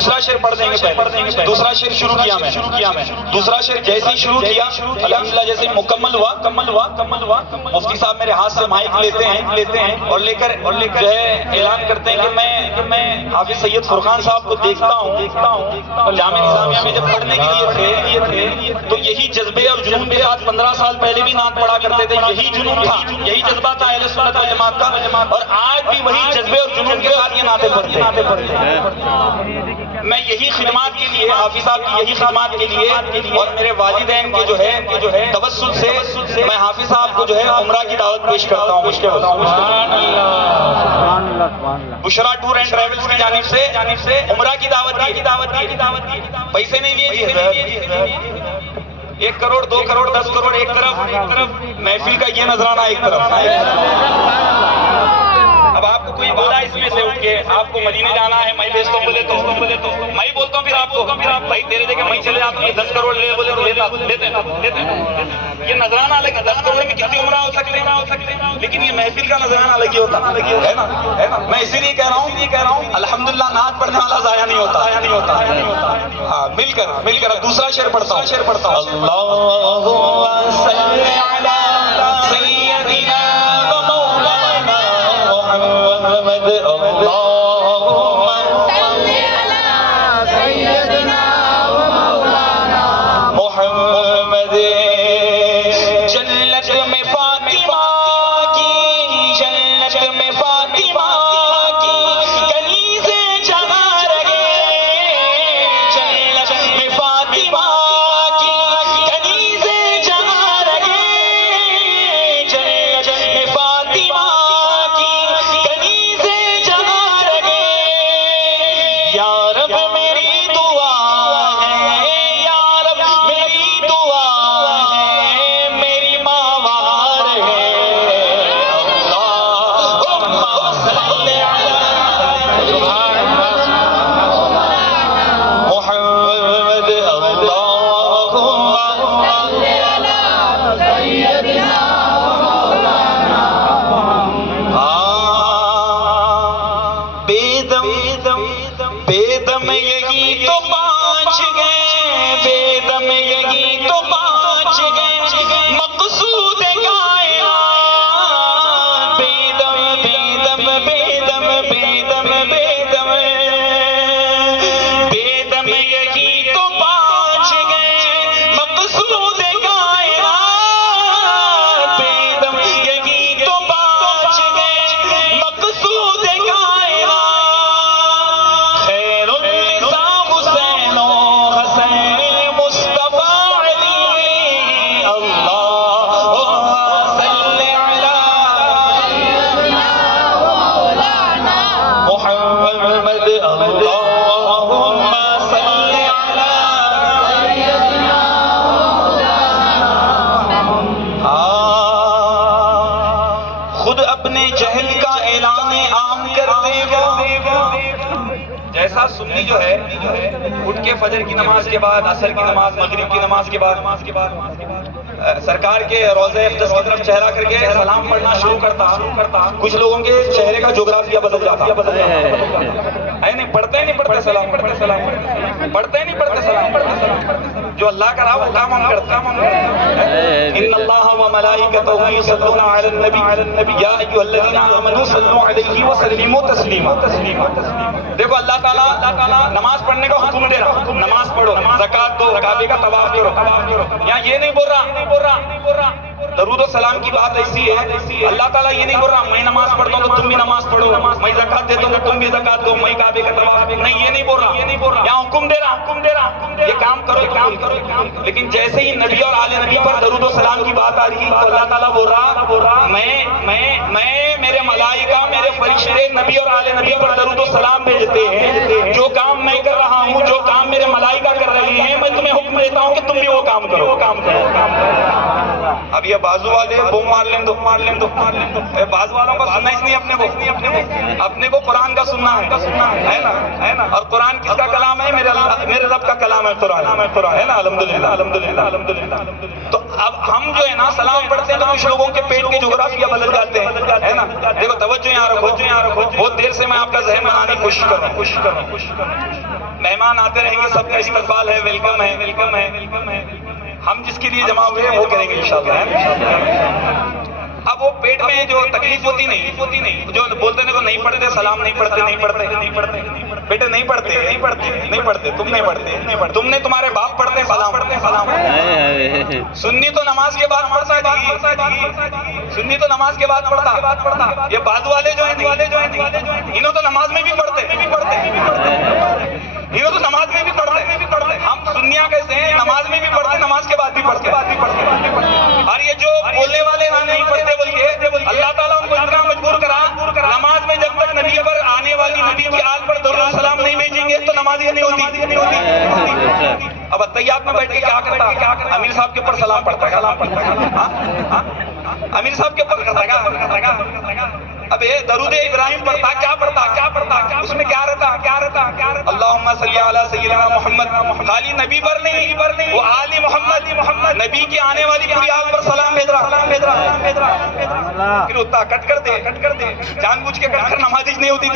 دوسرا شعر پڑھ دیں گے، دوسرا شعر شروع کیا میں دوسرا شعر جیسے ہی شروع کیا الحمدللہ جیسے مکمل ہوا مفتی صاحب میرے ہاتھ سے مائک لیتے ہیں اور لے کر جو ہے اعلان کرتے ہیں کہ میں حافظ سید فرقان صاحب کو دیکھتا ہوں جامع نظامیہ میں جب پڑھنے کے لیے تھے تو یہی جذبے اور جنون کے ساتھ 15 سال پہلے بھی نعت پڑھا کرتے تھے، یہی جنون تھا، یہی جذبہ تھا اہل سنت والجماعت کا، اور آج بھی وہی جذبے اور جنون کے ساتھ یہ نعتیں پڑھتے ہیں۔ میں یہی خدمات کے لیے حافظ صاحب کی یہی خدمات کے لیے اور میرے والدین کے جو ہے توسل سے میں حافظ صاحب کو جو ہے عمرہ کی دعوت پیش کرتا ہوں۔ بشرا ٹور اینڈ ٹریولز کی جانب سے عمرہ کی دعوت دی، پیسے نہیں لیے، 1 کروڑ 2 کروڑ 10 کروڑ ایک طرف، محفل کا یہ نذرانہ ایک طرف۔ اب آپ کو کوئی بولا اس میں سے اٹھ کے آپ کو مدینے جانا ہے، میں بھیجتا ہوں بولے تو میں ہی بولتا ہوں پھر آپ کو بھائی تیرے جگہ میں چلے جاتا ہوں 10 کروڑ لے بولے تو لیتے یہ نذرانہ الگ ہے، 10 کروڑ کی کتنی عمرہ ہو سکتے ہیں، لیکن یہ محفل کا نذرانہ الگ ہی ہوتا ہے نا۔ میں اسی لیے کہہ رہا ہوں الحمدللہ نعت پڑھنے والا ضائع نہیں ہوتا۔ ہاں مل کر اب دوسرا شعر پڑھتا ہوں۔ اللہم صلی علی سیدنا و مولانا محمد، اللہم صلی علی سیدنا و مولانا محمد۔ جنت میں فاطمہ کی، جنت میں فاطمہ کی کنیزیں جہاں رہے، جنت میں فاطمہ کی کنیزیں جہاں رہے، جنت میں فاطمہ کی کنیزیں جہاں رہے۔ یا رب میری دعا ہے، یا رب میری دعا ہے، میری ماں وہاں رہے۔ اللہم صلی علی محمد، اللہم صلی علی سیدنا بے دم یہی تو پانچ گئے، بے دم یہی تو پانچ گئے، مقصود کائنات بے دم بے دم بے دم بے دم بے دم بے دم یہی تو پانچ گئے، مقصود کائنات بے دم یہی تو پانچ گئے، مقصود کائنات خیر النساء حسین و حسین مصطفیٰ علی، اللہم صلی علی سیدنا و مولانا محمد، اللہم صلی علی سیدنا و مولانا۔ خود اپنے جہل کا اعلان عام کرتے ہو، جیسا سنی جو ہے اٹھ کے فجر کی نماز کے بعد، عصر کی نماز، مغرب کی نماز کے بعد سرکار کے روضہ اقدس کی طرف چہرہ کر کے سلام پڑھنا شروع کرتا، کچھ لوگوں کے چہرے کا جغرافیہ بدل جاتا، نہیں پڑھتے سلام، پڑھتے سلام، جو اللہ کا رہا وہ کام ہم کرتے ہیں۔ ان اللہ و ملائکتہ یصلون علی النبی یا ایھا الذین آمنوا صلوا علیہ وسلموا تسلیما۔ دیکھو اللہ تعالیٰ نماز پڑھنے کا حکم دے رہا، نماز پڑھو، زکوٰۃ دو، کعبے کا طواف کرو، یہاں یہ نہیں بول رہا درود و سلام کی بات ایسی ہے، اللہ تعالیٰ یہ نہیں بول رہا میں نماز پڑھتا ہوں تو تم بھی نماز پڑھو، میں زکوٰۃ دیتا ہوں تو تم بھی زکوٰۃ دو، میں کعبے کا طواف، نہیں یہ نہیں بول رہا، یہاں حکم دے رہا یہ کام کرو، لیکن جیسے ہی نبی اور آل نبی پر درود و سلام کی بات آ رہی تو اللہ تعالیٰ بول رہا میں میرے ملائکہ میرے فرشتے نبی اور آل نبی پر درود و سلام بھیجتے ہیں، جو کام میں کر رہا ہوں، جو کام میرے ملائکہ کر رہے ہیں، میں تمہیں حکم دیتا ہوں کہ تم بھی وہ کام کرو۔ اب یہ بازو والے بوم مار لیں دو بازو والوں کو سننا ہی نہیں اپنے کو قرآن کا سننا ہے نا اور قرآن کس کا کلام ہے؟ میرے رب کا کلام ہے قرآن ہے نا الحمدللہ تو اب ہم جو ہے نا سلام پڑھتے ہیں تو کچھ لوگوں کے پیٹ کے جغرافیہ بدل جاتے ہیں ہے نا دیکھو توجہ یہاں رکھو بہت دیر سے میں آپ کا ذہن بنانے کی کوشش کر رہا ہوں مہمان آتے رہیں گے سب کا استقبال ہے ویلکم ہے ہم جس کے لیے جمع ہوئے ہیں وہ کریں گے انشاءاللہ اب وہ پیٹ میں جو تکلیف ہوتی نہیں جو بولتے ہیں نہیں پڑھتے سلام نہیں پڑھتے بیٹے نہیں پڑھتے تم نہیں پڑھتے تم نے تمہارے باپ پڑھتے سلام سنی تو نماز کے بعد پڑھتا ہے سنی تو نماز کے بعد پڑھتا یہ بعد والے جو ہیں انہوں تو نماز میں بھی پڑھتے انہوں تو نماز میں بھی پڑھتے ہم سنیاں کیسے ہیں نماز میں بھی پڑھتے نماز کے بعد بھی پڑھتے اور یہ جو بولنے والے نہیں پڑھتے بلکہ اللہ تعالیٰ ان کو اتنا مجبور کرا نماز میں جب تک نبی پر آنے والی نبی کی آل پر درود السلام نہیں بھیجیں گے تو نماز ہی نہیں ہوتی اب اتحیات میں بیٹھ کے کیا کرتا امیر صاحب کے اوپر سلام پڑھتا امیر صاحب کے اوپر کرتا اب یہ درود ابراہیم پڑھتا کیا پڑھتا اس میں کیا رہتا اللہم صلی علی سیدنا محمد خالی نبی پر نہیں وہ آل محمد نبی کی آنے والی پوری آل پر سلام بھیج رہا پھر اتنا کٹ کر دے جان بوجھ کے کٹ کر نمازش نہیں ہوتی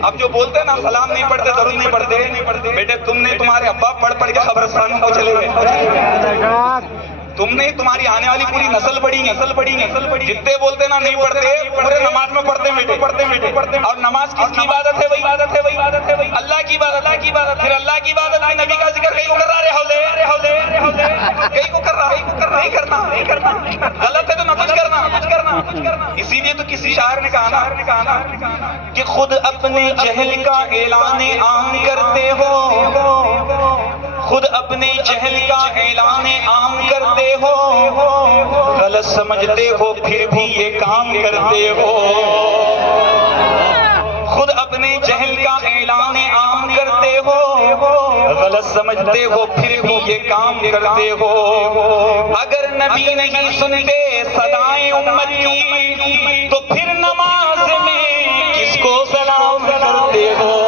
اب جو بولتے ہیں نا سلام نہیں پڑھتے درود نہیں پڑھتے بیٹے تم نے تمہارے ابا پڑھ کے قبرستانوں کو چلے گئے تم نے تمہاری آنے والی پوری نسل پڑھی جتنے بولتے نا نہیں پڑھتے پورے نماز میں پڑھتے اور نماز کس کی عبادت ہے وہی اللہ کی عبادت پھر اللہ کی عبادت ہے نبی کا ذکر کہیں کو کر رہا کہیں کو کر رہا نہیں کرنا غلط ہے تو نہ کچھ کرنا اسی لیے تو کسی شاعر نے کہا کہ خود اپنے جہل کا اعلان عام کرتے ہو خود اپنے جہل کا اعلان عام کرتے ہو غلط سمجھتے ہو پھر بھی یہ کام کرتے ہو خود اپنے جہل کا اعلان عام کرتے ہو غلط سمجھتے ہو پھر بھی یہ کام کرتے ہو اگر نبی نہیں سنتے صدائیں امت کی تو پھر نماز میں کس کو سلام کرتے ہو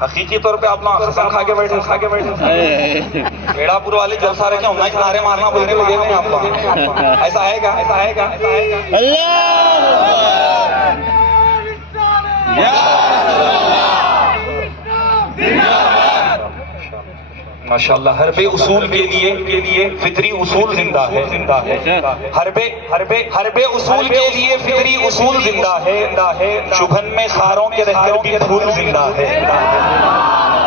حقیقی طور پہ آپ لوگ قسم کھا کے بیٹھے بیڑا پور والے جلسہ رکھے ہم نہ نعرے مارنا بول کے لگے ہوئے آپ لوگ ایسا ہے گا ماشاءاللہ حرب اصول کے لیے فطری اصول زندہ ہے حرب اصول کے لیے فطری اصول زندہ ہے شبہن میں خاروں کے رہ کر بھی پھول زندہ ہے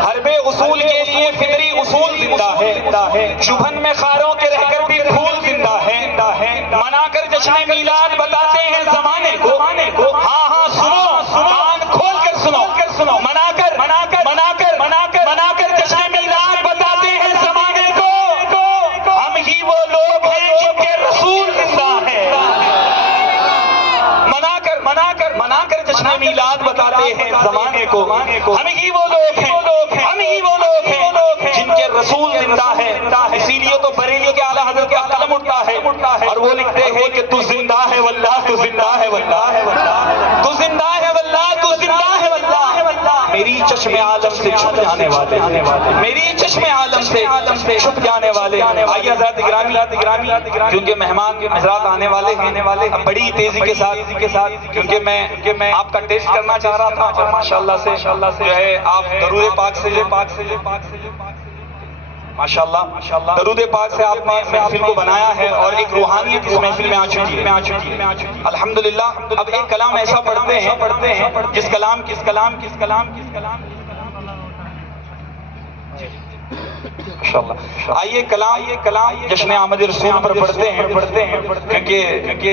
حرب اصول کے لیے فطری اصول زندہ ہے شبہن میں خاروں کے رہ کر بھی پھول زندہ ہے منا کر جشن میلاد بتاتے ہیں زمانے کو ہاں سنو کان کھول کر سنو منا کر جشن میلاد بتاتے ہیں زمانے کو ہم ہی وہ اس زمانے کو ہم ہی وہ لوگ ہیں جن کے رسول زندہ ہے، اسی لیے تو بریلی کے اعلیٰ حضرت کا قلم اٹھتا ہے اور وہ لکھتے ہیں کہ تو زندہ ہے واللہ، تو زندہ ہے واللہ، تو زندہ ہے واللہ، تو زندہ ہے واللہ، میری چشم عالم سے چھپ جانے والے، میری چشم عالم سے چھپ جانے والے۔ آئیے حضرات گرامی، کیونکہ مہمان حضرات آنے والے ہیں، بڑی تیزی کے ساتھ کیونکہ میں آپ کا ٹیسٹ کرنا چاہ رہا تھا اور ماشاءاللہ سے جو ہے آپ درود پاک سے ماشاءاللہ درود پاک سے آپ نے محفل کو بنایا ہے اور ایک روحانیت اس محفل میں آ چکی ہے الحمدللہ۔ اب ایک کلام ایسا پڑھتے ہیں جس کلام ماشاءاللہ آئیے کلام جشن آمد رسول پر پڑھتے ہیں کیونکہ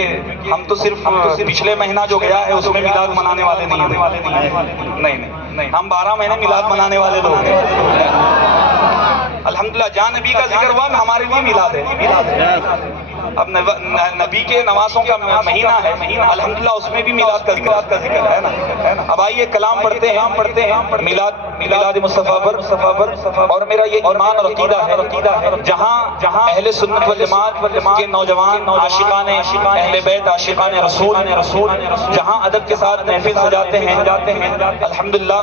ہم تو صرف پچھلے مہینہ جو گیا ہے اس میں میلاد منانے والے نہیں، ہم 12 مہینے میلاد منانے والے لوگ ہیں الحمدللہ۔ جہاں نبی کا ذکر ہوا ہمارے لیے میلاد ہے۔ اب نبی کے نوازوں کا مہینہ ہے الحمدللہ، اس میں بھی میلاد کا ذکر ہے نا۔ اب آئیے کلام پڑھتے ہیں میلاد مصطفیٰ پر، اور میرا یہ ایمان اور عقیدہ ہے جہاں اہل سنت والجماعت کے نوجوان عاشقان اہل بیت عاشقان رسول جہاں ادب کے ساتھ محفل سجاتے ہیں الحمدللہ